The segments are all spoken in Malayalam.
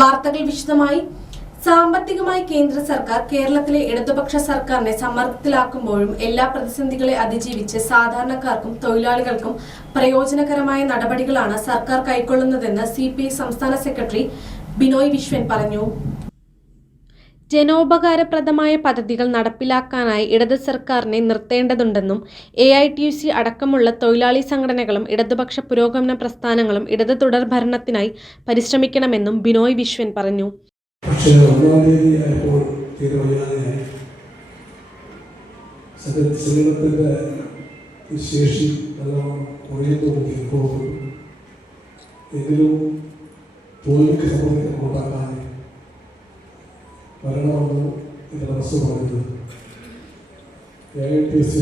വാർത്തകൾ വിശദമായി. സാമ്പത്തികമായി കേന്ദ്ര സർക്കാർ കേരളത്തിലെ ഇടതുപക്ഷ സർക്കാരിനെ സമ്മർദ്ദത്തിലാക്കുമ്പോഴും എല്ലാ പ്രതിസന്ധികളെ അതിജീവിച്ച് സാധാരണക്കാർക്കും തൊഴിലാളികൾക്കും പ്രയോജനകരമായ നടപടികളാണ് സർക്കാർ കൈക്കൊള്ളുന്നതെന്ന് CPI സംസ്ഥാന സെക്രട്ടറി ബിനോയ് വിശ്വൻ പറഞ്ഞു. ജനോപകാരപ്രദമായ പദ്ധതികൾ നടപ്പിലാക്കാനായി ഇടത് സർക്കാരിനെ നിർത്തേണ്ടതുണ്ടെന്നും AITUC അടക്കമുള്ള തൊഴിലാളി സംഘടനകളും ഇടതുപക്ഷ പുരോഗമന പ്രസ്ഥാനങ്ങളും ഇടത് തുടർ ഭരണത്തിനായി പരിശ്രമിക്കണമെന്നും ബിനോയ് വിശ്വൻ പറഞ്ഞു. ഭരണമെന്ന് ഇതിൻ്റെ മനസ്സ് പറയുന്നത് AITUC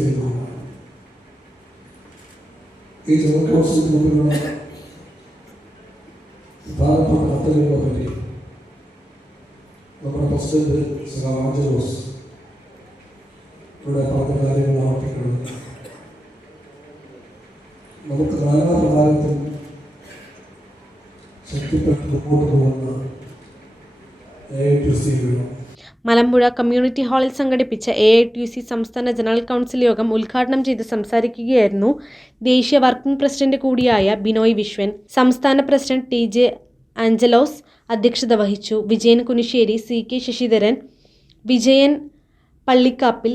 ഈ ജനറൽ കൗൺസിലിന് മുമ്പിലുള്ള പ്രധാനപ്പെട്ട കത്തുകളുടെ പറ്റി നമ്മുടെ പ്രസിഡന്റ് ആഞ്ചലോസ് ഇവിടെ പറഞ്ഞ കാര്യങ്ങൾ ആവർത്തിക്കുന്നത് നമുക്ക് നാനാപ്രകാരത്തിൽ ശക്തിപ്പെട്ട് മുമ്പോട്ട് പോകുന്ന മലമ്പുഴ കമ്മ്യൂണിറ്റി ഹാളിൽ സംഘടിപ്പിച്ച AITUC സംസ്ഥാന ജനറൽ കൗൺസിൽ യോഗം ഉദ്ഘാടനം ചെയ്ത് സംസാരിക്കുകയായിരുന്നു ദേശീയ വർക്കിംഗ് പ്രസിഡന്റ് കൂടിയായ ബിനോയ് വിശ്വൻ. സംസ്ഥാന പ്രസിഡന്റ് TJ ആഞ്ചലോസ് അധ്യക്ഷത വഹിച്ചു. Vijayan Kunissery, CK Sasidharan, Vijayan Pallikkappil,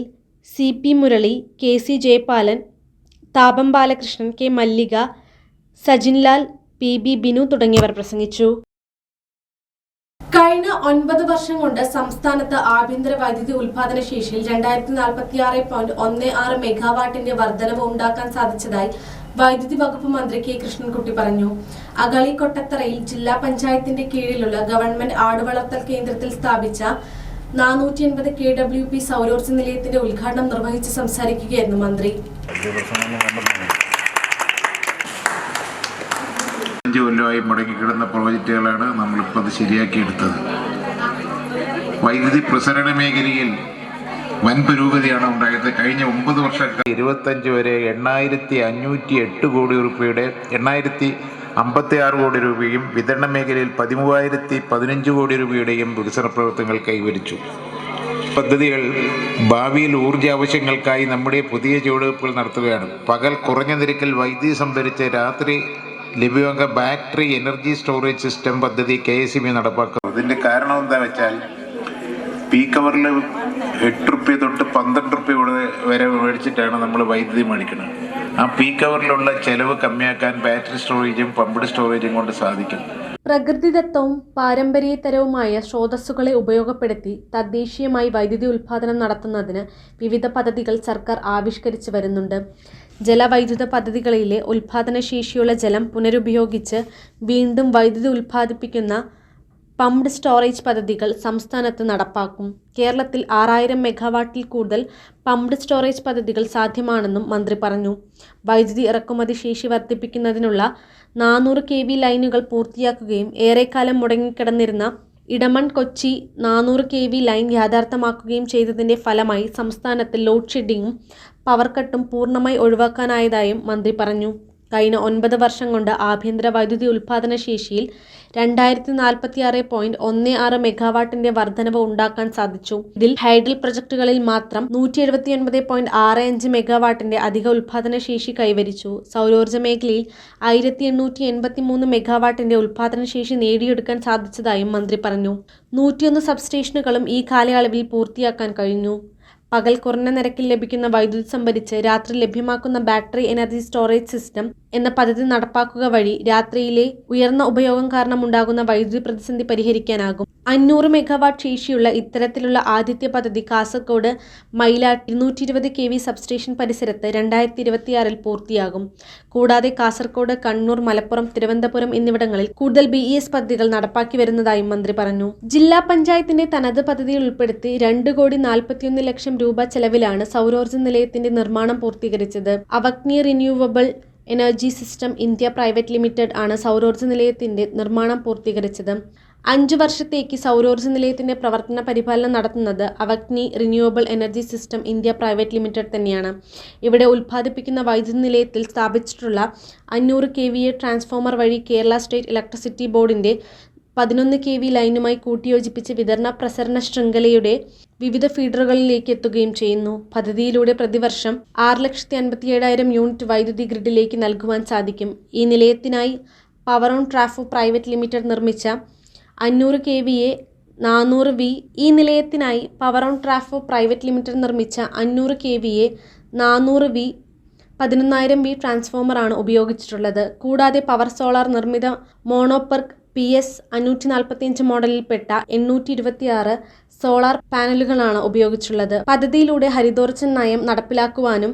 CP Murali, KC Jayapalan, താപം ബാലകൃഷ്ണൻ, K മല്ലിക, സജിൻലാൽ, PB ബിനു തുടങ്ങിയവർ പ്രസംഗിച്ചു. കഴിഞ്ഞ 9 വർഷം കൊണ്ട് സംസ്ഥാനത്ത് ആഭ്യന്തര വൈദ്യുതി ഉൽപാദന ശേഷിയിൽ 2046.16 മെഗാവാട്ടിന്റെ വർധനവ് ഉണ്ടാക്കാൻ സാധിച്ചതായി വൈദ്യുതി വകുപ്പ് മന്ത്രി K കൃഷ്ണൻകുട്ടി പറഞ്ഞു. അഗളി കൊട്ടത്തറയിൽ ജില്ലാ പഞ്ചായത്തിന്റെ കീഴിലുള്ള ഗവൺമെന്റ് ആടുവളർത്തൽ കേന്ദ്രത്തിൽ സ്ഥാപിച്ച 480 kWp സൗരോർജ്ജ നിലയത്തിന്റെ ഉദ്ഘാടനം നിർവഹിച്ച് സംസാരിക്കുകയായിരുന്നു മന്ത്രി. 5 കൊല്ലമായി മുടങ്ങിക്കിടന്ന പ്രോജക്റ്റുകളാണ് നമ്മളിപ്പോൾ അത് ശരിയാക്കിയെടുത്തത്. വൈദ്യുതി പ്രസരണ മേഖലയിൽ വൻ പുരോഗതിയാണ് ഉണ്ടായത്. കഴിഞ്ഞ 9 വർഷക്കാലം 25 വരെ 8,508 കോടി രൂപയുടെ 8,056 കോടി രൂപയും വിതരണ മേഖലയിൽ 13,015 കോടി രൂപയുടെയും വികസന പ്രവർത്തനങ്ങൾ കൈവരിച്ചു. പദ്ധതികൾ ഭാവിയിൽ ഊർജ്ജ ആവശ്യങ്ങൾക്കായി നമ്മുടെ പുതിയ ചുവടുവയ്പ്പുകൾ നടത്തുകയാണ്. പകൽ കുറഞ്ഞ നിരക്കിൽ വൈദ്യുതി സംഭരിച്ച് രാത്രി ലഭ്യമാകുന്ന ബാറ്ററി എനർജി സ്റ്റോറേജ് സിസ്റ്റം പദ്ധതി KSEB നടപ്പാക്കും. അതിൻ്റെ കാരണം എന്താ വെച്ചാൽ പീക്ക് അവറിൽ 8 രൂപ തൊട്ട് 12 രൂപ വരെ മേടിച്ചിട്ടാണ് നമ്മൾ വൈദ്യുതി മേടിക്കുന്നത്. ആ പീക്ക് അവറിലുള്ള ചെലവ് കമ്മിയാക്കാൻ ബാറ്ററി സ്റ്റോറേജും പമ്പ്ഡ് സ്റ്റോറേജും കൊണ്ട് സാധിക്കും. പ്രകൃതിദത്തവും പാരമ്പര്യേതരവുമായ സ്രോതസ്സുകളെ ഉപയോഗപ്പെടുത്തി തദ്ദേശീയമായി വൈദ്യുതി ഉൽപാദനം നടത്തുന്നതിന് വിവിധ പദ്ധതികൾ സർക്കാർ ആവിഷ്കരിച്ചു വരുന്നുണ്ട്. ജലവൈദ്യുത പദ്ധതികളിലെ ഉൽപാദനശേഷിയുള്ള ജലം പുനരുപയോഗിച്ച് വീണ്ടും വൈദ്യുതി ഉൽപ്പാദിപ്പിക്കുന്ന പമ്പ്ഡ് സ്റ്റോറേജ് പദ്ധതികൾ സംസ്ഥാനത്ത് നടപ്പാക്കും. കേരളത്തിൽ 6000 മെഗാവാട്ടിൽ കൂടുതൽ പമ്പ്ഡ് സ്റ്റോറേജ് പദ്ധതികൾ സാധ്യമാണെന്നും മന്ത്രി പറഞ്ഞു. വൈദ്യുതി ഇറക്കുമതി ശേഷി വർദ്ധിപ്പിക്കുന്നതിനുള്ള 400 kV ലൈനുകൾ പൂർത്തിയാക്കുകയും ഏറെക്കാലം മുടങ്ങിക്കിടന്നിരുന്ന ഇടമൺ കൊച്ചി 400 kV ലൈൻ യാഥാർത്ഥ്യമാക്കുകയും ചെയ്തതിൻ്റെ ഫലമായി സംസ്ഥാനത്ത് ലോഡ് ഷെഡിങ്ങും പവർ കട്ടും പൂർണ്ണമായി ഒഴിവാക്കാനായതായും മന്ത്രി പറഞ്ഞു. കഴിഞ്ഞ 9 വർഷം കൊണ്ട് ആഭ്യന്തര വൈദ്യുതി ഉൽപാദന ശേഷിയിൽ 2046.16 മെഗാവാട്ടിന്റെ വർധനവ് ഉണ്ടാക്കാൻ സാധിച്ചു. ഇതിൽ ഹൈഡൽ പ്രൊജക്ടുകളിൽ മാത്രം 179.65 മെഗാവാട്ടിന്റെ അധിക ഉൽപാദന ശേഷി കൈവരിച്ചു. സൗരോർജ്ജ മേഖലയിൽ 1883 മെഗാവാട്ടിന്റെ ഉൽപാദന ശേഷി നേടിയെടുക്കാൻ സാധിച്ചതായും മന്ത്രി പറഞ്ഞു. 101 സബ്സ്റ്റേഷനുകളും ഈ കാലയളവിൽ പൂർത്തിയാക്കാൻ കഴിഞ്ഞു. പകൽ കുറഞ്ഞ നിരക്കിൽ ലഭിക്കുന്ന വൈദ്യുതി സംഭരിച്ച് രാത്രി ലഭ്യമാക്കുന്ന ബാറ്ററി എനർജി സ്റ്റോറേജ് സിസ്റ്റം എന്ന പദ്ധതി നടപ്പാക്കുക വഴി രാത്രിയിലെ ഉയർന്ന ഉപയോഗം കാരണമുണ്ടാകുന്ന വൈദ്യുതി പ്രതിസന്ധി പരിഹരിക്കാനാകും. 500 മെഗാവാട്ട് ശേഷിയുള്ള ഇത്തരത്തിലുള്ള ആദ്യത്തെ പദ്ധതി കാസർഗോഡ് മയിലാട്ട് 220 kV സബ്സ്റ്റേഷൻ പരിസരത്ത് 2026 പൂർത്തിയാകും. കൂടാതെ കാസർഗോഡ്, കണ്ണൂർ, മലപ്പുറം, തിരുവനന്തപുരം എന്നിവിടങ്ങളിൽ കൂടുതൽ BES പദ്ധതികൾ നടപ്പാക്കി വരുന്നതായും മന്ത്രി പറഞ്ഞു. ജില്ലാ പഞ്ചായത്തിന്റെ തനത് പദ്ധതിയിൽ ഉൾപ്പെടുത്തി 2,41 ലക്ഷം രൂപ ചെലവിലാണ് സൗരോർജ്ജ നിലയത്തിന്റെ നിർമ്മാണം പൂർത്തീകരിച്ചത്. അവഗ്നി renewable energy system India private limited ആണ് സൗരോർജ്ജ നിലയത്തിന്റെ നിർമ്മാണം പൂർത്തീകരിച്ചത്. 5 വർഷത്തേക്ക് സൗരോർജ്ജ നിലയത്തിന്റെ പ്രവർത്തന പരിപാലനം നടത്തുന്നത് അവഗ്നി renewable energy system India private limited തന്നെയാണ്. ഇവിടെ ഉൽപ്പാദിപ്പിക്കുന്ന വൈദ്യുതി നിലയത്തിൽ സ്ഥാപിച്ചിട്ടുള്ള 500 kVA ട്രാൻസ്ഫോമർ വഴി കേരള സ്റ്റേറ്റ് ഇലക്ട്രിസിറ്റി ബോർഡിന്റെ 11 kV ലൈനുമായി കൂട്ടിയോജിപ്പിച്ച് വിതരണ പ്രസരണ ശൃംഖലയുടെ വിവിധ ഫീഡറുകളിലേക്ക് എത്തുകയും ചെയ്യുന്നു. പദ്ധതിയിലൂടെ പ്രതിവർഷം 6,57,000 യൂണിറ്റ് വൈദ്യുതി ഗ്രിഡിലേക്ക് നൽകുവാൻ സാധിക്കും. ഈ നിലയത്തിനായി power on Trau private limited നിർമ്മിച്ച 500 kVA 400 V ഈ നിലയത്തിനായി power on Trau private limited നിർമ്മിച്ച 500 kVA 400 V 11,000 V ട്രാൻസ്ഫോമറാണ് ഉപയോഗിച്ചിട്ടുള്ളത്. കൂടാതെ പവർ സോളാർ നിർമ്മിത മോണോപെർക്ക് PS 545 മോഡലിൽപ്പെട്ട 826 സോളാർ പാനലുകളാണ് ഉപയോഗിച്ചുള്ളത്. പദ്ധതിയിലൂടെ ഹരിതോർജ്ജ നയം നടപ്പിലാക്കുവാനും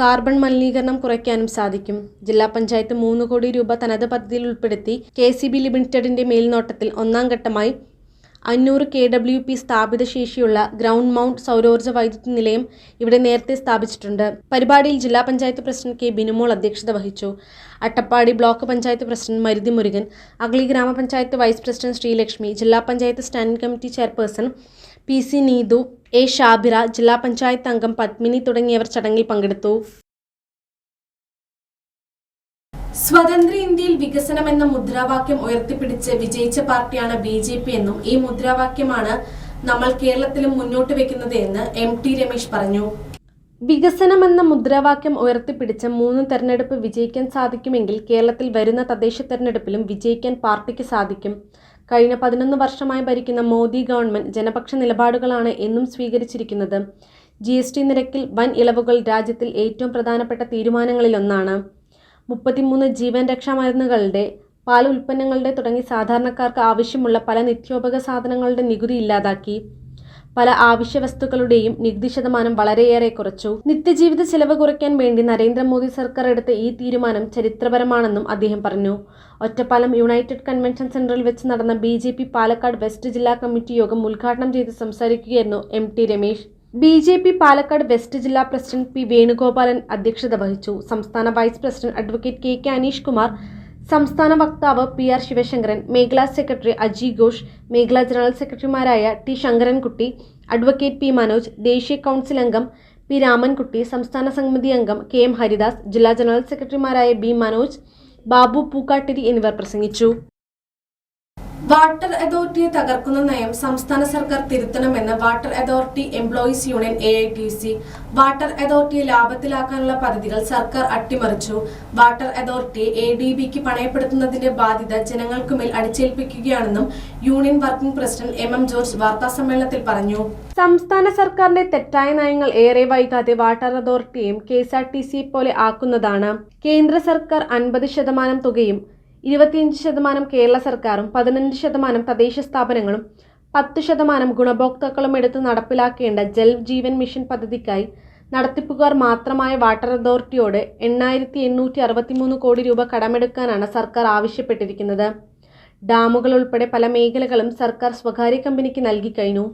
കാർബൺ മലിനീകരണം കുറയ്ക്കാനും സാധിക്കും. ജില്ലാ പഞ്ചായത്ത് 3 കോടി രൂപ തനത് പദ്ധതിയിൽ ഉൾപ്പെടുത്തി KCB ലിമിറ്റഡിന്റെ മേൽനോട്ടത്തിൽ ഒന്നാം ഘട്ടമായി 500 kWp സ്ഥാപിത ശേഷിയുള്ള ഗ്രൗണ്ട് മൗണ്ട് സൗരോർജ്ജ വൈദ്യുതി നിലയം ഇവിടെ നേരത്തെ സ്ഥാപിച്ചിട്ടുണ്ട്. പരിപാടിയിൽ ജില്ലാ പഞ്ചായത്ത് പ്രസിഡന്റ് K. ബിനുമോൾ അധ്യക്ഷത വഹിച്ചു. അട്ടപ്പാടി ബ്ലോക്ക് പഞ്ചായത്ത് പ്രസിഡന്റ് മരുതി മുരുകൻ, അഗളി ഗ്രാമപഞ്ചായത്ത് വൈസ് പ്രസിഡന്റ് ശ്രീലക്ഷ്മി, ജില്ലാ panchayat standing committee chairperson PC Neethu, A. Shabira, ജില്ലാ പഞ്ചായത്ത് അംഗം പത്മിനി തുടങ്ങിയവർ ചടങ്ങിൽ പങ്കെടുത്തു. സ്വതന്ത്ര ഇന്ത്യയിൽ വികസനം എന്ന മുദ്രാവാക്യം ഉയർത്തിപ്പിടിച്ച് വിജയിച്ച പാർട്ടിയാണ് BJP എന്നും ഈ മുദ്രാവാക്യമാണ് നമ്മൾ കേരളത്തിലും മുന്നോട്ട് വെക്കുന്നത് എന്ന് MT രമേശ് പറഞ്ഞു. വികസനം എന്ന മുദ്രാവാക്യം ഉയർത്തിപ്പിടിച്ച് 3 തെരഞ്ഞെടുപ്പ് വിജയിക്കാൻ സാധിക്കുമെങ്കിൽ കേരളത്തിൽ വരുന്ന തദ്ദേശ തെരഞ്ഞെടുപ്പിലും വിജയിക്കാൻ പാർട്ടിക്ക് സാധിക്കും. കഴിഞ്ഞ 11 വർഷമായി ഭരിക്കുന്ന മോദി ഗവൺമെന്റ് ജനപക്ഷ നിലപാടുകളാണ് എന്നും സ്വീകരിച്ചിരിക്കുന്നത്. GST നിരക്കിൽ വൻ ഇളവുകൾ രാജ്യത്തിൽ ഏറ്റവും പ്രധാനപ്പെട്ട തീരുമാനങ്ങളിലൊന്നാണ്. 33 ജീവൻ രക്ഷാ മരുന്നുകളുടെ, പാൽ ഉൽപ്പന്നങ്ങളുടെ തുടങ്ങി സാധാരണക്കാർക്ക് ആവശ്യമുള്ള പല നിത്യോപയോഗ സാധനങ്ങളുടെ നികുതി ഇല്ലാതാക്കി. പല ആവശ്യ വസ്തുക്കളുടെയും നികുതി ശതമാനം വളരെയേറെ കുറച്ചു. നിത്യജീവിത ചെലവ് കുറയ്ക്കാൻ വേണ്ടി നരേന്ദ്രമോദി സർക്കാർ എടുത്ത ഈ തീരുമാനം ചരിത്രപരമാണെന്നും അദ്ദേഹം പറഞ്ഞു. ഒറ്റപ്പാലം യുണൈറ്റഡ് കൺവെൻഷൻ സെന്ററിൽ വെച്ച് നടന്ന BJP പാലക്കാട് വെസ്റ്റ് ജില്ലാ കമ്മിറ്റി യോഗം ഉദ്ഘാടനം ചെയ്ത് സംസാരിക്കുകയായിരുന്നു MT Ramesh. BJP Palakkad west ജില്ലാ പ്രസിഡന്റ് P. വേണുഗോപാലൻ അധ്യക്ഷത വഹിച്ചു. സംസ്ഥാന vice president advocate KK Aneesh Kumar, സംസ്ഥാന വക്താവ് PR ശിവശങ്കരൻ, മേഖലാ സെക്രട്ടറി അജി ഘോഷ്, മേഖലാ ജനറൽ സെക്രട്ടറിമാരായ T. Sankarankutty, advocate P. Manoj, ദേശീയ കൗൺസിൽ അംഗം P. രാമൻകുട്ടി, സംസ്ഥാന സമിതി അംഗം KM ഹരിദാസ്, ജില്ലാ ജനറൽ സെക്രട്ടറിമാരായ B. മനോജ്, ബാബു പൂക്കാട്ടിരി എന്നിവർ പ്രസംഗിച്ചു. വാട്ടർ അതോറിറ്റിയെ തകർക്കുന്ന നയം സംസ്ഥാന സർക്കാർ തിരുത്തണമെന്ന് water authority employees union AITC. Water അതോറിറ്റിയെ ലാഭത്തിലാക്കാനുള്ള പദ്ധതികൾ സർക്കാർ അട്ടിമറിച്ചു. വാട്ടർ അതോറിറ്റിയെ ADBക്ക് പണയപ്പെടുത്തുന്നതിന്റെ ബാധ്യത ജനങ്ങൾക്കുമേൽ അടിച്ചേൽപ്പിക്കുകയാണെന്നും യൂണിയൻ വർക്കിംഗ് പ്രസിഡന്റ് MM ജോർജ് വാർത്താസമ്മേളനത്തിൽ പറഞ്ഞു. സംസ്ഥാന സർക്കാരിന്റെ തെറ്റായ നയങ്ങൾ ഏറെ വൈകാതെ വാട്ടർ അതോറിറ്റിയെയും KSRTC പോലെ ആക്കുന്നതാണ്. കേന്ദ്ര സർക്കാർ 50% തുകയും 25% കേരള സർക്കാരും 15% തദ്ദേശ സ്ഥാപനങ്ങളും 10% ഗുണഭോക്താക്കളും എടുത്ത് നടപ്പിലാക്കേണ്ട ജൽ ജീവൻ മിഷൻ പദ്ധതിക്കായി നടത്തിപ്പുകാർ മാത്രമായ വാട്ടർ അതോറിറ്റിയോട് 8,863 കോടി രൂപ കടമെടുക്കാനാണ് സർക്കാർ ആവശ്യപ്പെട്ടിരിക്കുന്നത്. ഡാമുകൾ ഉൾപ്പെടെ പല മേഖലകളും സർക്കാർ സ്വകാര്യ കമ്പനിക്ക് നൽകിക്കഴിഞ്ഞു.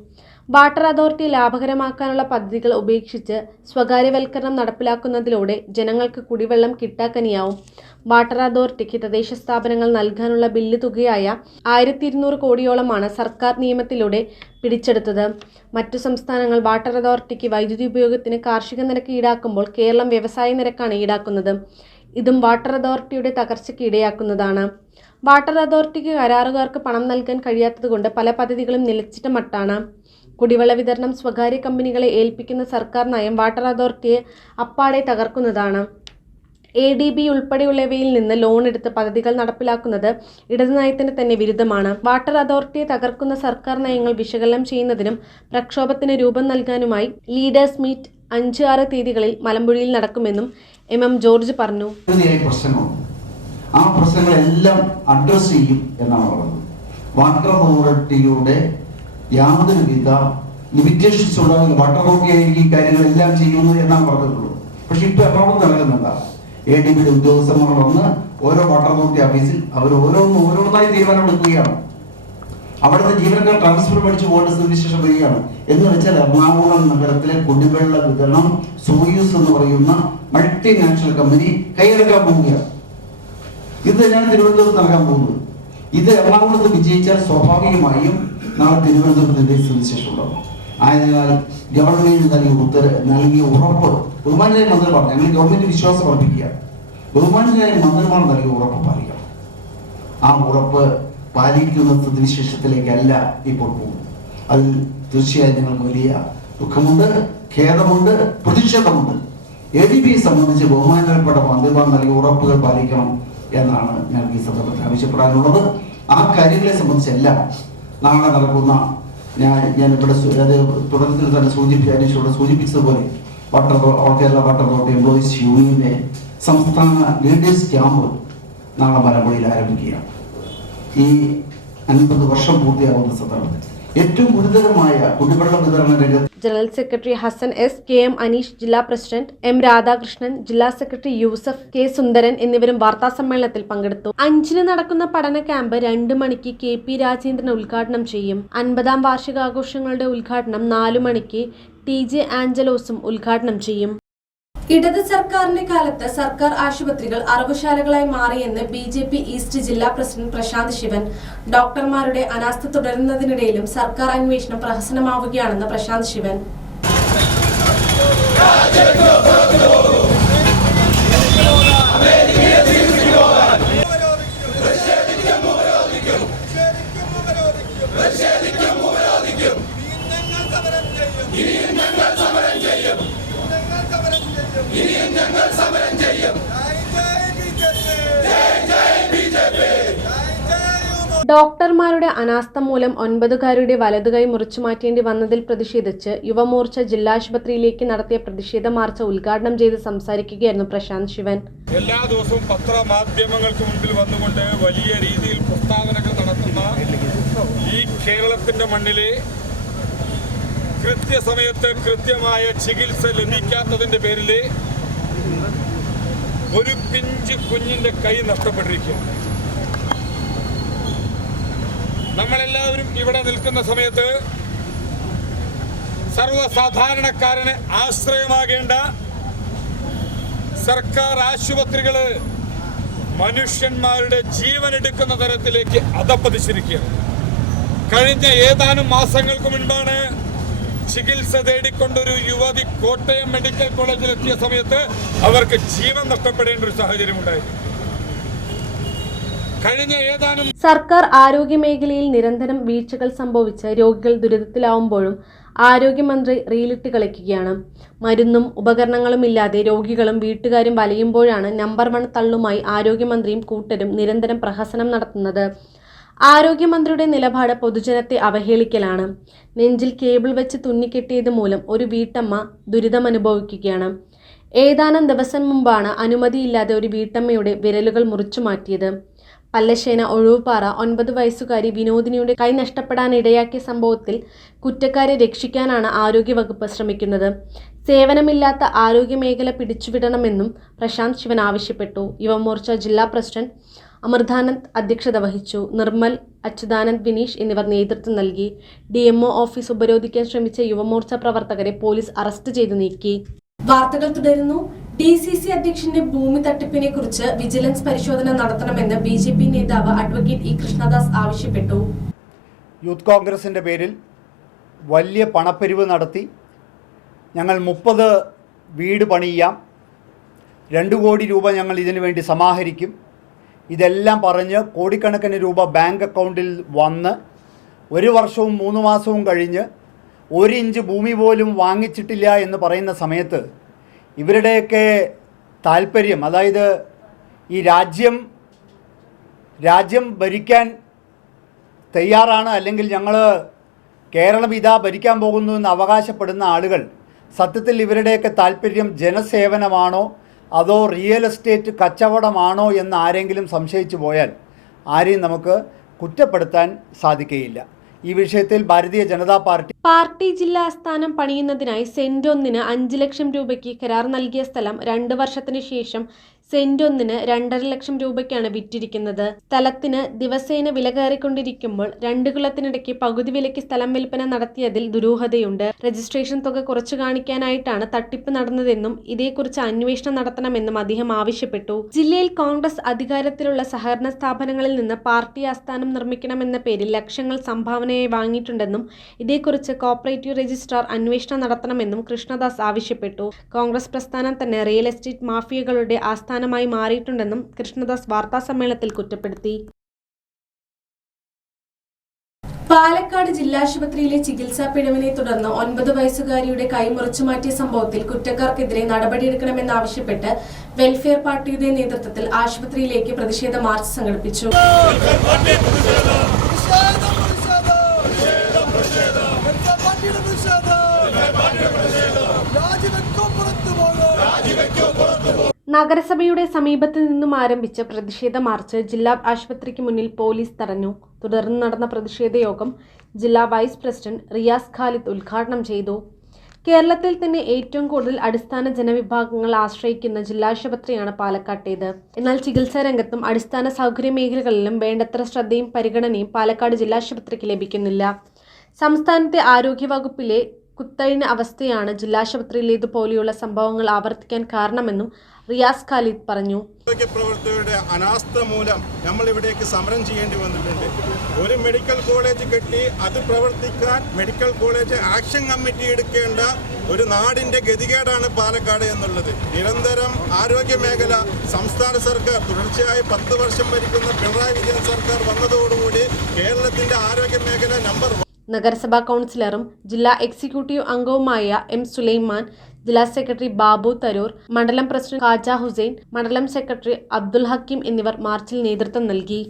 വാട്ടർ അതോറിറ്റി ലാഭകരമാക്കാനുള്ള പദ്ധതികൾ ഉപേക്ഷിച്ച് സ്വകാര്യവൽക്കരണം നടപ്പിലാക്കുന്നതിലൂടെ ജനങ്ങൾക്ക് കുടിവെള്ളം കിട്ടാക്കനിയാവും. വാട്ടർ അതോറിറ്റിക്ക് തദ്ദേശ സ്ഥാപനങ്ങൾ നൽകാനുള്ള ബില്ല് തുകയായ 1,200 കോടിയോളമാണ് സർക്കാർ നിയമത്തിലൂടെ പിടിച്ചെടുത്തത്. മറ്റു സംസ്ഥാനങ്ങൾ വാട്ടർ അതോറിറ്റിക്ക് വൈദ്യുതി ഉപയോഗത്തിന് കാർഷിക നിരക്ക് ഈടാക്കുമ്പോൾ കേരളം വ്യവസായ നിരക്കാണ് ഈടാക്കുന്നത്. ഇതും വാട്ടർ അതോറിറ്റിയുടെ തകർച്ചയ്ക്ക് ഇടയാക്കുന്നതാണ്. വാട്ടർ അതോറിറ്റിക്ക് കരാറുകാർക്ക് പണം നൽകാൻ കഴിയാത്തതുകൊണ്ട് പല പദ്ധതികളും നിലച്ചിട്ട മട്ടാണ്. കുടിവെള്ള വിതരണം സ്വകാര്യ കമ്പനികളെ ഏൽപ്പിക്കുന്ന സർക്കാർ നയം വാട്ടർ അതോറിറ്റിയെ അപ്പാടെ തകർക്കുന്നതാണ്. ADB ഉൾപ്പെടെയുള്ളവയിൽ നിന്ന് ലോൺ എടുത്ത് പദ്ധതികൾ നടപ്പിലാക്കുന്നത് ഇടതു നയത്തിന് തന്നെ വിരുദ്ധമാണ്. വാട്ടർ അതോറിറ്റിയെ തകർക്കുന്ന സർക്കാർ നയങ്ങൾ വിശകലനം ചെയ്യുന്നതിനും പ്രക്ഷോഭത്തിന് രൂപം നൽകാനുമായി ലീഡേഴ്സ് മീറ്റ് 5-6 തീയതികളിൽ മലമ്പുഴയിൽ നടക്കുമെന്നും MM ജോർജ് പറഞ്ഞു. ആ പ്രശ്നങ്ങളെല്ലാം അഡ്രസ് ചെയ്യും എന്നാണ് പറഞ്ഞത്. വാട്ടർ അതോറിറ്റിയുടെ യാതൊരുവിധ ലിമിറ്റേഷൻസ് ഉള്ളതെങ്കിൽ വാട്ടർ അതോറിറ്റി ഈ കാര്യങ്ങളെല്ലാം ചെയ്യുന്നത് എന്നാണ് പറഞ്ഞിട്ടുള്ളത്. പക്ഷെ ഇപ്പൊ എറണാകുളം നൽകുന്നതാ ADBയുടെ ഉദ്യോഗസ്ഥന്മാർ വന്ന് ഓരോ വാട്ടർ അതോറിറ്റി ഓഫീസിൽ അവർ ഓരോന്നായി തീരുമാനമെടുക്കുകയാണ്. അവിടുത്തെ ജീവനക്കാർ ട്രാൻസ്ഫർ പഠിച്ചു പോകേണ്ട സ്ഥിതിവിശേഷം വരികയാണ്. എന്ന് വെച്ചാൽ എറണാകുളം നഗരത്തിലെ കുടിവെള്ള വിതരണം സോയൂസ് എന്ന് പറയുന്ന മൾട്ടിനാഷണൽ കമ്പനി കൈയെടുക്കാൻ പോവുകയാണ്. ഇത് തന്നെയാണ് തിരുവനന്തപുരത്ത് നൽകാൻ പോകുന്നത്. ഇത് എറണാകുളത്ത് വിജയിച്ചാൽ സ്വാഭാവികമായും നാളെ തിരുവനന്തപുരത്തിന്റെ സ്ഥിതിവിശേഷം ഉണ്ടാകും. ആയതിനാൽ ഗവൺമെന്റ് നൽകിയ ഉറപ്പ് ബഹുമാനായ മന്ത്രി പറഞ്ഞു. ഞങ്ങൾ ഗവൺമെന്റ് വിശ്വാസം അർപ്പിക്കുക. ബഹുമാനായ മന്ത്രിമാർ നൽകിയ ഉറപ്പ് പാലിക്കണം. ആ ഉറപ്പ് പാലിക്കുന്ന സ്ഥിതിവിശേഷത്തിലേക്കല്ല ഇപ്പോൾ പോകുന്നത്. അതിൽ തീർച്ചയായും ഞങ്ങൾക്ക് വലിയ ദുഃഖമുണ്ട്, ഖേദമുണ്ട്, പ്രതിഷേധമുണ്ട്. ADB സംബന്ധിച്ച് ബഹുമാനപ്പെട്ട മന്ത്രിമാർ നൽകിയ ഉറപ്പുകൾ പാലിക്കണം എന്നാണ് ഞങ്ങൾക്ക് ഈ സന്ദർഭത്തിൽ ആവശ്യപ്പെടാനുള്ളത്. ആ കാര്യങ്ങളെ സംബന്ധിച്ചെല്ലാം നാളെ നടക്കുന്ന ഞാനിവിടെ തുടക്കത്തിൽ തന്നെ സൂചിപ്പിച്ചതുപോലെ all Kerala water authority employees യൂണിയന്റെ സംസ്ഥാന ലീഡേഴ്സ് ക്യാമ്പ് നാളെ മലമ്പുഴയിൽ ആരംഭിക്കുകയാണ്. ഈ 50 വർഷം പൂർത്തിയാകുന്ന സന്ദർഭത്തിൽ ഏറ്റവും ഗുരുതരമായ കുടിവെള്ള വിതരണ രംഗത്ത് general secretary Hasan S, KM Aneesh, ജില്ലാ പ്രസിഡന്റ് M രാധാകൃഷ്ണൻ, ജില്ലാ സെക്രട്ടറി യൂസഫ് K സുന്ദരൻ എന്നിവരും വാർത്താസമ്മേളനത്തിൽ പങ്കെടുത്തു. 5-ന് നടക്കുന്ന പഠന ക്യാമ്പ് 2 മണിക്ക് KP രാജേന്ദ്രൻ ഉദ്ഘാടനം ചെയ്യും. 50-ാം വാർഷികാഘോഷങ്ങളുടെ ഉദ്ഘാടനം 4 മണിക്ക് TJ ആഞ്ചലോസും ഉദ്ഘാടനം ചെയ്യും. ഇടത് സർക്കാരിന്റെ കാലത്ത് സർക്കാർ ആശുപത്രികൾ അറവുശാലകളായി മാറിയെന്ന് BJP ഈസ്റ്റ് ജില്ലാ പ്രസിഡന്റ് പ്രശാന്ത് ശിവൻ. ഡോക്ടർമാരുടെ അനാസ്ഥ തുടരുന്നതിനിടയിലും സർക്കാർ അന്വേഷണം പ്രഹസനമാവുകയാണെന്ന് പ്രശാന്ത് ശിവൻ. ഡോക്ടർമാരുടെ അനാസ്ഥ മൂലം 9കാരുടെ വലതുകൈ മുറിച്ചുമാറ്റേണ്ടി വന്നതിൽ പ്രതിഷേധിച്ച് യുവമോർച്ച ജില്ലാശുപത്രിയിലേക്ക് നടത്തിയ പ്രതിഷേധ മാർച്ച് ഉദ്ഘാടനം ചെയ്ത് സംസാരിക്കുകയായിരുന്നു പ്രശാന്ത് ശിവൻ. എല്ലാ ദിവസവും പത്രമാധ്യമങ്ങൾക്ക് മുൻപിൽ വന്നുകൊണ്ട് വലിയ രീതിയിൽ പ്രസ്താവനകൾ നടത്തുന്ന ഈ കേരളത്തിന്റെ മണ്ണിലെ കൃത്യസമയത്ത് കൃത്യമായ ചികിത്സ ലഭിക്കാത്തതിന്റെ പേരിൽ ഒരു പിഞ്ച് കുഞ്ഞിന്റെ കൈ നഷ്ടപ്പെട്ടിരിക്കുകയാണ്. നമ്മളെല്ലാവരും ഇവിടെ നിൽക്കുന്ന സമയത്ത് സർവ്വസാധാരണക്കാരന് ആശ്രയമാകേണ്ട സർക്കാർ ആശുപത്രികള് മനുഷ്യന്മാരുടെ ജീവനെടുക്കുന്ന തരത്തിലേക്ക് അധപ്പതിച്ചിരിക്കുകയാണ്. കഴിഞ്ഞ ഏതാനും മാസങ്ങൾക്ക് മുൻപാണ് ചികിത്സ തേടിക്കൊണ്ടൊരു യുവതി കോട്ടയം മെഡിക്കൽ കോളേജിലെത്തിയ സമയത്ത് അവർക്ക് ജീവൻ നഷ്ടപ്പെടേണ്ട ഒരു സാഹചര്യം ഉണ്ടായി. കഴിഞ്ഞ ഏതാനും സർക്കാർ ആരോഗ്യ മേഖലയിൽ നിരന്തരം വീഴ്ചകൾ സംഭവിച്ച് രോഗികൾ ദുരിതത്തിലാവുമ്പോഴും ആരോഗ്യമന്ത്രി റീലിട്ട് കളിക്കുകയാണ്. മരുന്നും ഉപകരണങ്ങളും ഇല്ലാതെ രോഗികളും വീട്ടുകാരും വലയുമ്പോഴാണ് നമ്പർ 1 തള്ളുമായി ആരോഗ്യമന്ത്രിയും കൂട്ടരും നിരന്തരം പ്രഹസനം നടത്തുന്നത്. ആരോഗ്യമന്ത്രിയുടെ നിലപാട് പൊതുജനത്തെ അവഹേളിക്കലാണ്. നെഞ്ചിൽ കേബിൾ വെച്ച് തുന്നിക്കെട്ടിയത് മൂലം ഒരു വീട്ടമ്മ ദുരിതമനുഭവിക്കുകയാണ്. ഏതാനും ദിവസം മുമ്പാണ് അനുമതിയില്ലാതെ ഒരു വീട്ടമ്മയുടെ വിരലുകൾ മുറിച്ചു മാറ്റിയത്. പല്ലശ്ശേന ഒഴുവുപാറ 9 വയസ്സുകാരി വിനോദിനിയുടെ കൈ നഷ്ടപ്പെടാനിടയാക്കിയ സംഭവത്തിൽ കുറ്റക്കാരെ രക്ഷിക്കാനാണ് ആരോഗ്യവകുപ്പ് ശ്രമിക്കുന്നത്. സേവനമില്ലാത്ത ആരോഗ്യമേഖല പിടിച്ചുവിടണമെന്നും പ്രശാന്ത് ശിവൻ ആവശ്യപ്പെട്ടു. യുവമോർച്ച ജില്ലാ പ്രസിഡന്റ് അമൃതാനന്ദ് അധ്യക്ഷത വഹിച്ചു. നിർമ്മൽ, അച്യുതാനന്ദ്, വിനീഷ് എന്നിവർ നേതൃത്വം നൽകി. DMO ഓഫീസ് ഉപരോധിക്കാൻ ശ്രമിച്ച യുവമോർച്ച പ്രവർത്തകരെ പോലീസ് അറസ്റ്റ് ചെയ്തു നീക്കി. വാർത്തകൾ തുടരുന്നു. DCC അധ്യക്ഷന്റെ ഭൂമി തട്ടിപ്പിനെ കുറിച്ച് വിജിലൻസ് പരിശോധന നടത്തണമെന്ന് BJP നേതാവ് അഡ്വക്കേറ്റ് E കൃഷ്ണദാസ് ആവശ്യപ്പെട്ടു. യൂത്ത് കോൺഗ്രസിൻ്റെ പേരിൽ വലിയ പണപ്പെരിവ് നടത്തി ഞങ്ങൾ 30 വീട് പണിയാം, 2 കോടി രൂപ ഞങ്ങൾ ഇതിനു വേണ്ടി സമാഹരിക്കും, ഇതെല്ലാം പറഞ്ഞ് കോടിക്കണക്കിന് രൂപ ബാങ്ക് അക്കൗണ്ടിൽ വന്ന് 1 വർഷവും 3 മാസവും കഴിഞ്ഞ് 1 ഇഞ്ച് ഭൂമി പോലും വാങ്ങിച്ചിട്ടില്ല എന്ന് പറയുന്ന സമയത്ത് ഇവരുടെയൊക്കെ താല്പര്യം, അതായത് ഈ രാജ്യം ഭരിക്കാൻ തയ്യാറാണ്, അല്ലെങ്കിൽ ഞങ്ങൾ കേരളം ഇതാ ഭരിക്കാൻ പോകുന്നു എന്ന് അവകാശപ്പെടുന്ന ആളുകൾ സത്യത്തിൽ ഇവരുടെയൊക്കെ താല്പര്യം ജനസേവനമാണോ അതോ റിയൽ എസ്റ്റേറ്റ് കച്ചവടമാണോ എന്ന് ആരെങ്കിലും സംശയിച്ചു പോയാൽ ആരെയും നമുക്ക് കുറ്റപ്പെടുത്താൻ സാധിക്കുകയില്ല. ഈ വിഷയത്തിൽ ഭാരതീയ ജനതാ പാർട്ടി ജില്ലാ ആസ്ഥാനം പണിയുന്നതിനായി സെന്റ് 1-ന് 5 ലക്ഷം രൂപയ്ക്ക് കരാർ നൽകിയ സ്ഥലം 2 വർഷത്തിന് ശേഷം സെന്റ് 1-ന് 2.5 ലക്ഷം രൂപയ്ക്കാണ് വിറ്റിരിക്കുന്നത്. സ്ഥലത്തിന് ദിവസേന വില കയറിക്കൊണ്ടിരിക്കുമ്പോൾ 2 കൊല്ലത്തിനിടയ്ക്ക് പകുതി വിലയ്ക്ക് സ്ഥലം വിൽപ്പന നടത്തിയതിൽ ദുരൂഹതയുണ്ട്. രജിസ്ട്രേഷൻ തുക കുറച്ചു കാണിക്കാനായിട്ടാണ് തട്ടിപ്പ് നടന്നതെന്നും ഇതേക്കുറിച്ച് അന്വേഷണം നടത്തണമെന്നും അദ്ദേഹം ആവശ്യപ്പെട്ടു. ജില്ലയിൽ കോൺഗ്രസ് അധികാരത്തിലുള്ള സഹകരണ സ്ഥാപനങ്ങളിൽ നിന്ന് പാർട്ടി ആസ്ഥാനം നിർമ്മിക്കണമെന്ന പേരിൽ ലക്ഷങ്ങൾ സംഭാവനയായി വാങ്ങിയിട്ടുണ്ടെന്നും ഇതേക്കുറിച്ച് കോപ്പറേറ്റീവ് രജിസ്ട്രാർ അന്വേഷണം നടത്തണമെന്നും കൃഷ്ണദാസ് ആവശ്യപ്പെട്ടു. കോൺഗ്രസ് പ്രസ്ഥാനം തന്നെ റിയൽ എസ്റ്റേറ്റ് മാഫിയകളുടെ ആസ്ഥാനമായി മാറിയിട്ടുണ്ടെന്നും കൃഷ്ണദാസ് വാർത്താസമ്മേളനത്തിൽ കുറ്റപ്പെടുത്തി. പാലക്കാട് ജില്ലാശുപത്രിയിലെ ചികിത്സാ പിഴവിനെ തുടർന്ന് 9 വയസ്സുകാരിയുടെ കൈ മുറിച്ചു മാറ്റിയ സംഭവത്തിൽ കുറ്റക്കാർക്കെതിരെ നടപടിയെടുക്കണമെന്നാവശ്യപ്പെട്ട് വെൽഫെയർ പാർട്ടിയുടെ നേതൃത്വത്തിൽ ആശുപത്രിയിലേക്ക് പ്രതിഷേധ മാർച്ച് സംഘടിപ്പിച്ചു. നഗരസഭയുടെ സമീപത്ത് നിന്നും ആരംഭിച്ച പ്രതിഷേധ മാർച്ച് ജില്ലാ ആശുപത്രിക്ക് മുന്നിൽ പോലീസ് തടഞ്ഞു. തുടർന്ന് നടന്ന പ്രതിഷേധ യോഗം ജില്ലാ വൈസ് പ്രസിഡന്റ് റിയാസ് ഖാലിദ് ഉദ്ഘാടനം ചെയ്തു. കേരളത്തിൽ തന്നെ ഏറ്റവും കൂടുതൽ അടിസ്ഥാന ജനവിഭാഗങ്ങൾ ആശ്രയിക്കുന്ന ജില്ലാശുപത്രിയാണ് പാലക്കാട്ടേത്. എന്നാൽ ചികിത്സാ രംഗത്തും അടിസ്ഥാന സൗകര്യ മേഖലകളിലും വേണ്ടത്ര ശ്രദ്ധയും പരിഗണനയും പാലക്കാട് ജില്ലാശുപത്രിക്ക് ലഭിക്കുന്നില്ല. സംസ്ഥാനത്തെ ആരോഗ്യവകുപ്പിലെ കുത്തഴിഞ്ഞ അവസ്ഥയാണ് ജില്ലാശുപത്രിയിലേതുപോലെയുള്ള സംഭവങ്ങൾ ആവർത്തിക്കാൻ കാരണമെന്നും റിയാസ് ഖാലിദ് പറഞ്ഞു. ആരോഗ്യപ്രവർത്തകരുടെ അനാസ്ഥ മൂലം നമ്മൾ ഇവിടേക്ക് സമരം ചെയ്യേണ്ടി വന്നിട്ടുണ്ട്. ഒരു മെഡിക്കൽ കോളേജ് കെട്ടി അത് പ്രവർത്തിക്കാൻ മെഡിക്കൽ കോളേജ് ആക്ഷൻ കമ്മിറ്റി എടുക്കേണ്ട ഒരു നാടിന്റെ ഗതികേടാണ് പാലക്കാട് എന്നുള്ളത്. നിരന്തരം ആരോഗ്യ മേഖല സംസ്ഥാന സർക്കാർ തുടർച്ചയായി 10 വർഷം ഭരിക്കുന്ന പിണറായി വിജയൻ സർക്കാർ വന്നതോടുകൂടി കേരളത്തിന്റെ ആരോഗ്യ മേഖല നമ്പർ നഗരസഭാ കൗൺസിലറും ജില്ലാ എക്സിക്യൂട്ടീവ് അംഗവുമായ എം സുലൈമാൻ, ജില്ലാ സെക്രട്ടറി ബാബു തരൂർ, മണ്ഡലം പ്രസിഡന്റ് ഖാജ ഹുസൈൻ, മണ്ഡലം സെക്രട്ടറി അബ്ദുൽ ഹക്കീം എന്നിവർ മാർച്ചിൽ നേതൃത്വം നൽകി.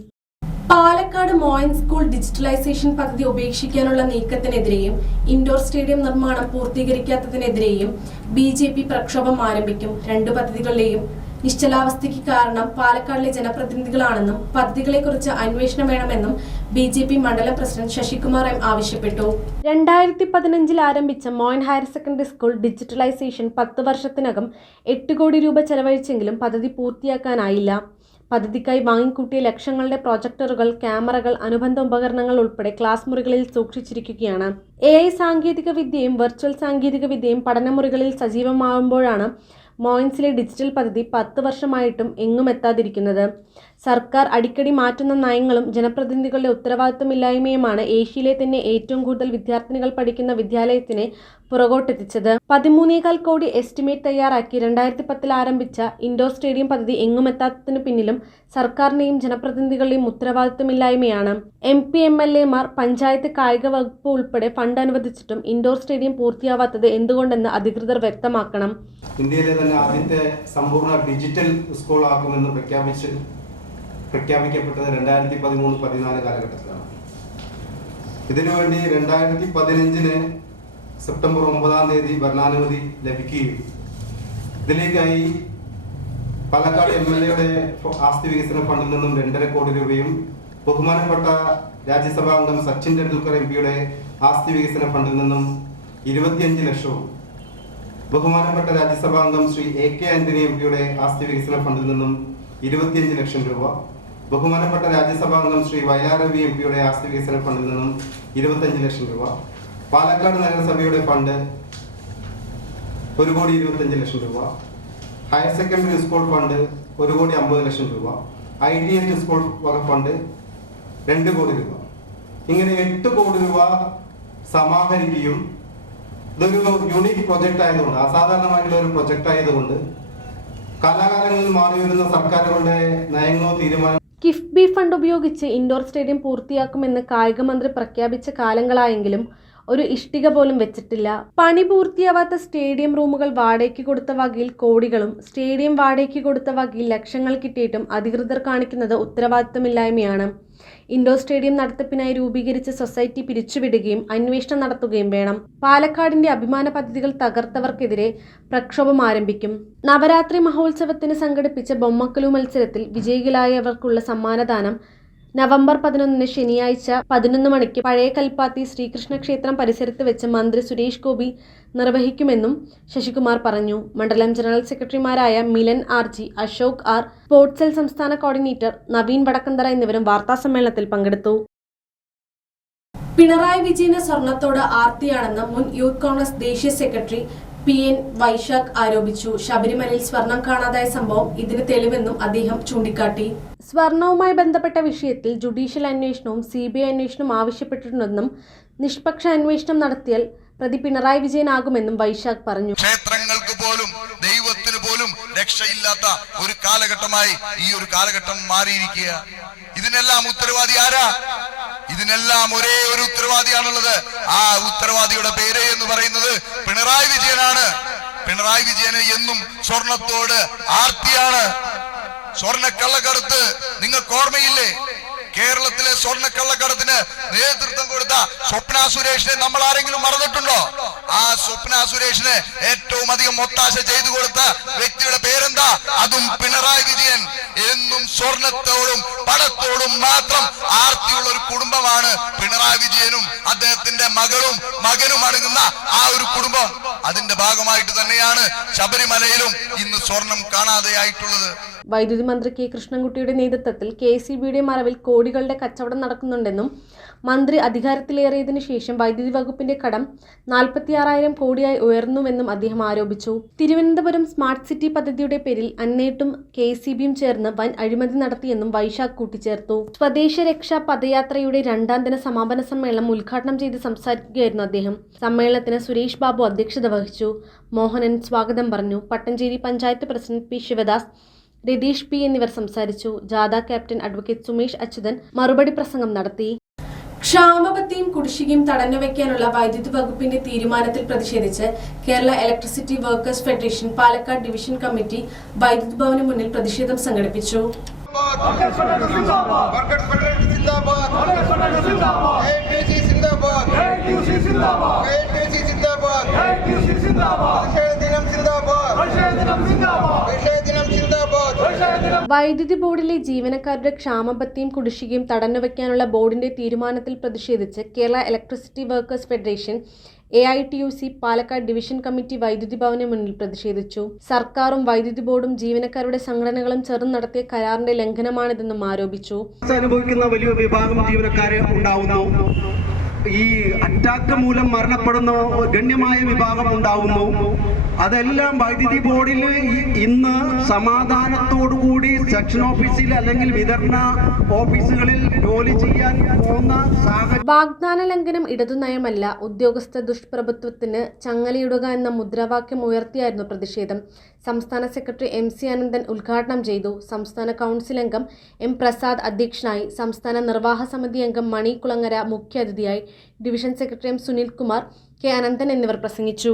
പാലക്കാട് മോയിൻ സ്കൂൾ ഡിജിറ്റലൈസേഷൻ പദ്ധതി ഉപേക്ഷിക്കാനുള്ള നീക്കത്തിനെതിരെയും ഇൻഡോർ സ്റ്റേഡിയം നിർമ്മാണം പൂർത്തീകരിക്കാത്തതിനെതിരെയും BJP പ്രക്ഷോഭം ആരംഭിക്കും. 2 പദ്ധതികളിലെയും നിശ്ചലാവസ്ഥയ്ക്ക് കാരണം പാലക്കാടിലെ ജനപ്രതിനിധികളാണെന്നും പദ്ധതികളെക്കുറിച്ച് അന്വേഷണം വേണമെന്നും BJP മണ്ഡലം പ്രസിഡന്റ് ശശികുമാർ M ആവശ്യപ്പെട്ടു. 2015 ആരംഭിച്ച Moin higher secondary school digitalisation 10 വർഷത്തിനകം 8 കോടി രൂപ ചെലവഴിച്ചെങ്കിലും പദ്ധതി പൂർത്തിയാക്കാനായില്ല. പദ്ധതിക്കായി വാങ്ങിക്കൂട്ടിയ ലക്ഷങ്ങളുടെ പ്രൊജക്ടറുകൾ, ക്യാമറകൾ, അനുബന്ധ ഉപകരണങ്ങൾ ഉൾപ്പെടെ ക്ലാസ് മുറികളിൽ സൂക്ഷിച്ചിരിക്കുകയാണ്. AI സാങ്കേതിക വിദ്യയും വെർച്വൽ സാങ്കേതിക വിദ്യയും പഠനമുറികളിൽ സജീവമാകുമ്പോഴാണ് മോയിൻസിലെ ഡിജിറ്റൽ പദ്ധതി 10 വർഷമായിട്ടും എങ്ങും എത്താതിരിക്കുന്നത്. സർക്കാർ അടിക്കടി മാറ്റുന്ന നയങ്ങളും ജനപ്രതിനിധികളുടെ ഉത്തരവാദിത്തമില്ലായ്മയുമാണ് ഏഷ്യയിലെ തന്നെ ഏറ്റവും കൂടുതൽ വിദ്യാർത്ഥിനികൾ പഠിക്കുന്ന വിദ്യാലയത്തിനെ പുറകോട്ടെത്തിച്ചത്. 13.25 കോടി എസ്റ്റിമേറ്റ് തയ്യാറാക്കി 2010 ആരംഭിച്ച ഇൻഡോർ സ്റ്റേഡിയം പദ്ധതി എങ്ങും എത്താത്തതിനു പിന്നിലും സർക്കാരിന്റെയും ജനപ്രതിനിധികളുടെയും ഉത്തരവാദിത്തമില്ലായ്മയാണ്. MP, MLA മാർ, പഞ്ചായത്ത്, കായിക വകുപ്പ് ഉൾപ്പെടെ ഫണ്ട് അനുവദിച്ചിട്ടും ഇൻഡോർ സ്റ്റേഡിയം പൂർത്തിയാവാത്തത് എന്തുകൊണ്ടെന്ന് അധികൃതർ വ്യക്തമാക്കണം. ഇന്ത്യയിലെ തന്നെ ആദ്യത്തെ സമ്പൂർണ്ണ ഡിജിറ്റൽ സ്കൂൾ ആക്കുമെന്ന് പ്രഖ്യാപിക്കപ്പെട്ടത് 2013-14 കാലഘട്ടത്തിലാണ്. ഇതിനുവേണ്ടി 2015 സെപ്റ്റംബർ 9 ഭരണാനുമതി ലഭിക്കുകയും ഇതിലേക്കായി പാലക്കാട് MLA-യുടെ ആസ്തി വികസന ഫണ്ടിൽ നിന്നും 2.5 കോടി രൂപയും ബഹുമാനപ്പെട്ട രാജ്യസഭാ അംഗം സച്ചിൻ ടെണ്ടുൽക്കർ MP-യുടെ ആസ്തി വികസന ഫണ്ടിൽ നിന്നും 25 ലക്ഷവും ബഹുമാനപ്പെട്ട രാജ്യസഭാ അംഗം ശ്രീ AK ആന്റണി MP-യുടെ ആസ്തി വികസന ഫണ്ടിൽ നിന്നും 25 ലക്ഷം രൂപ, ബഹുമാനപ്പെട്ട രാജ്യസഭാ അംഗം ശ്രീ വയലാർ രവി MP-യുടെ ആസ്തി വികസന ഫണ്ടിൽ നിന്നും 25 ലക്ഷം രൂപ, പാലക്കാട് നഗരസഭയുടെ ഫണ്ട് 1,25,00,000 രൂപ, ഹയർ സെക്കൻഡറി സ്കൂൾ ഫണ്ട് 1,50,00,000 രൂപ, ITH സ്കൂൾ വക ഫണ്ട് 2 കോടി രൂപ, ഇങ്ങനെ 8 കോടി രൂപ സമാഹരിക്കുകയും ഇതൊരു യൂണിക് പ്രൊജക്ട് ആയതുകൊണ്ട്, അസാധാരണമായിട്ടുള്ള ഒരു പ്രൊജക്ട് ആയതുകൊണ്ട് കാലാകാലങ്ങളിൽ മാറി വരുന്ന സർക്കാരുകളുടെ നയങ്ങളോ തീരുമാനം കിഫ്ബി ഫണ്ട് ഉപയോഗിച്ച് ഇൻഡോർ സ്റ്റേഡിയം പൂർത്തിയാക്കുമെന്ന് കായിക മന്ത്രി പ്രഖ്യാപിച്ച കാലങ്ങളായെങ്കിലും ഒരു ഇഷ്ടിക പോലും വെച്ചിട്ടില്ല. പണി പൂർത്തിയാവാത്ത സ്റ്റേഡിയം റൂമുകൾ വാടകയ്ക്ക് കൊടുത്ത വകയിൽ കോടികളും സ്റ്റേഡിയം വാടകയ്ക്ക് കൊടുത്ത വകയിൽ ലക്ഷങ്ങൾ കിട്ടിയിട്ടും അധികൃതർ കാണിക്കുന്നത് ഉത്തരവാദിത്തമില്ലായ്മയാണ്. ഇൻഡോർ സ്റ്റേഡിയം നടത്തിപ്പിനായി രൂപീകരിച്ച സൊസൈറ്റി പിരിച്ചുവിടുകയും അന്വേഷണം നടത്തുകയും വേണം. പാലക്കാടിന്റെ അഭിമാന പദ്ധതികൾ തകർത്തവർക്കെതിരെ പ്രക്ഷോഭം ആരംഭിക്കും. നവരാത്രി മഹോത്സവത്തിന് സംഘടിപ്പിച്ച ബൊമ്മക്കലു മത്സരത്തിൽ വിജയികളായവർക്കുള്ള സമ്മാനദാനം നവംബർ 11 ശനിയാഴ്ച 11 മണിക്ക് പഴയ കൽപ്പാത്തി ശ്രീകൃഷ്ണ ക്ഷേത്രം പരിസരത്ത് വെച്ച് മന്ത്രി സുരേഷ് ഗോപി നിർവഹിക്കുമെന്നും ശശികുമാർ പറഞ്ഞു. മണ്ഡലം ജനറൽ സെക്രട്ടറിമാരായ Milan RG, Ashok R, sports cell സംസ്ഥാന കോർഡിനേറ്റർ നവീൻ വടക്കന്തറ എന്നിവരും വാർത്താസമ്മേളനത്തിൽ പങ്കെടുത്തു. പിണറായി വിജയന് സ്വർണത്തോട് ആർത്തിയാണെന്ന് മുൻ യൂത്ത് കോൺഗ്രസ് ദേശീയ സെക്രട്ടറി PN വൈശാഖ് ആരോപിച്ചു. ശബരിമലയിൽ സ്വർണം കാണാതായ സംഭവം ഇതിന് തെളിവെന്നും അദ്ദേഹം ചൂണ്ടിക്കാട്ടി. സ്വർണവുമായി ബന്ധപ്പെട്ട വിഷയത്തിൽ ജുഡീഷ്യൽ അന്വേഷണവും CBI അന്വേഷണവും ആവശ്യപ്പെട്ടിട്ടുണ്ടെന്നും നിഷ്പക്ഷ അന്വേഷണം നടത്തിയാൽ പ്രതി പിണറായി വിജയനാകുമെന്നും വൈശാഖ് പറഞ്ഞു. ക്ഷേത്രങ്ങൾക്ക് പോലും ദൈവത്തിന് പോലും രക്ഷയില്ലാത്ത ഒരു കാലഘട്ടമായി ഈ ഒരു കാലഘട്ടം മാറിയിരിക്കുക. ഇതിനെല്ലാം ഉത്തരവാദി ആരാ? ഇതിനെല്ലാം ഒരേ ഒരു ഉത്തരവാദിയാണുള്ളത്. ആ ഉത്തരവാദിയുടെ പേര് എന്ന് പറയുന്നത് പിണറായി വിജയനാണ്. പിണറായി വിജയന് എന്നും സ്വർണത്തോട് ആർത്തിയാണ്. സ്വർണ്ണക്കള്ളക്കടത്ത് നിങ്ങൾക്ക് ഓർമ്മയില്ലേ? കേരളത്തിലെ സ്വർണ്ണക്കള്ളക്കടത്തിന് നേതൃത്വം കൊടുത്ത സ്വപ്ന സുരേഷിനെ നമ്മൾ ആരെങ്കിലും മറന്നിട്ടുണ്ടോ? ആ സ്വപ്ന സുരേഷിന് ഏറ്റവും അധികം ഒത്താശ ചെയ്തു കൊടുത്ത വ്യക്തിയുടെ പേരെന്താ? അതും പിണറായി വിജയൻ. എന്നും സ്വർണത്തോടും പണത്തോടും മാത്രം ആർത്തിയുള്ള ഒരു കുടുംബമാണ് പിണറായി വിജയനും അദ്ദേഹത്തിന്റെ മകളും മകനും അടങ്ങുന്ന ആ ഒരു കുടുംബം. അതിന്റെ ഭാഗമായിട്ട് തന്നെയാണ് ശബരിമലയിലും ഇന്ന് സ്വർണം കാണാതെയായിട്ടുള്ളത്. വൈദ്യുതി മന്ത്രി കെ കൃഷ്ണൻകുട്ടിയുടെ നേതൃത്വത്തിൽ KCBയുടെ മറവിൽ കോടികളുടെ കച്ചവടം നടക്കുന്നുണ്ടെന്നും മന്ത്രി അധികാരത്തിലേറിയതിനു ശേഷം വൈദ്യുതി വകുപ്പിന്റെ കടം 46,000 കോടിയായി ഉയർന്നുവെന്നും അദ്ദേഹം ആരോപിച്ചു. തിരുവനന്തപുരം സ്മാർട്ട് സിറ്റി പദ്ധതിയുടെ പേരിൽ അന്നേട്ടും KCBയും ചേർന്ന് വൻ അഴിമതി നടത്തിയെന്നും വൈശാഖ് കൂട്ടിച്ചേർത്തു. സ്വദേശ രക്ഷാ പദയാത്രയുടെ 2ാം ദിന സമാപന സമ്മേളനം ഉദ്ഘാടനം ചെയ്ത് സംസാരിക്കുകയായിരുന്നു അദ്ദേഹം. സമ്മേളനത്തിന് സുരേഷ് ബാബു അധ്യക്ഷത വഹിച്ചു. മോഹനൻ സ്വാഗതം പറഞ്ഞു. Pattanchery panchayat president P. Sivadas, Ratheesh P എന്നിവർ സംസാരിച്ചു. ജാഥ ക്യാപ്റ്റൻ അഡ്വക്കേറ്റ് സുമേഷ് അച്യുതൻ മറുപടി പ്രസംഗം നടത്തി. ക്ഷാമബത്തെയും കുടിശ്ശികയും തടഞ്ഞുവെക്കാനുള്ള വൈദ്യുതി വകുപ്പിന്റെ തീരുമാനത്തിൽ പ്രതിഷേധിച്ച് Kerala electricity workers federation Palakkad division committee വൈദ്യുതി ഭവന് മുന്നിൽ പ്രതിഷേധം സംഘടിപ്പിച്ചു. വൈദ്യുതി ബോർഡിലെ ജീവനക്കാരുടെ ക്ഷാമബത്തെയും കുടിശ്ശികയും തടഞ്ഞുവെക്കാനുള്ള ബോർഡിന്റെ തീരുമാനത്തിൽ പ്രതിഷേധിച്ച് Kerala electricity workers federation AITUC Palakkad division committee വൈദ്യുതി ഭവന് മുന്നിൽ പ്രതിഷേധിച്ചു. സർക്കാരും വൈദ്യുതി ബോർഡും ജീവനക്കാരുടെ സംഘടനകളും ചേർന്ന് നടത്തിയ കരാറിന്റെ ലംഘനമാണിതെന്നും ആരോപിച്ചു. അനുഭവിക്കുന്ന വലിയ വിഭാഗം ജീവനക്കാരെ ഉണ്ടാവുന്നു. ഈ അറ്റാക്ക് മൂലം മരണപ്പെടുന്ന ഗണ്യമായ വിഭാഗം ഉണ്ടാവുന്നു. അതെല്ലാം വൈദ്യുതി ബോർഡിൽ ഇന്ന് സമാധാനത്തോടുകൂടി സെക്ഷൻ ഓഫീസിൽ അല്ലെങ്കിൽ വിതരണ ഓഫീസുകളിൽ ജോലി ചെയ്യാൻ പോകുന്ന സാഹചര്യം. വാഗ്ദാന ലംഘനം ഇടതുനയമല്ല, ഉദ്യോഗസ്ഥ ദുഷ്പ്രഭുത്വത്തിന് ചങ്ങലയിടുക എന്ന മുദ്രാവാക്യം ഉയർത്തിയായിരുന്നു പ്രതിഷേധം. സംസ്ഥാന സെക്രട്ടറി MC അനന്തൻ ഉദ്ഘാടനം ചെയ്തു. സംസ്ഥാന കൗൺസിൽ അംഗം M. പ്രസാദ് അധ്യക്ഷനായി. സംസ്ഥാന നിർവാഹ സമിതി അംഗം മണി കുളങ്ങര മുഖ്യാതിഥിയായി. Division secretary M. Sunil Kumar, K. Ananthan എന്നിവർ പ്രസംഗിച്ചു.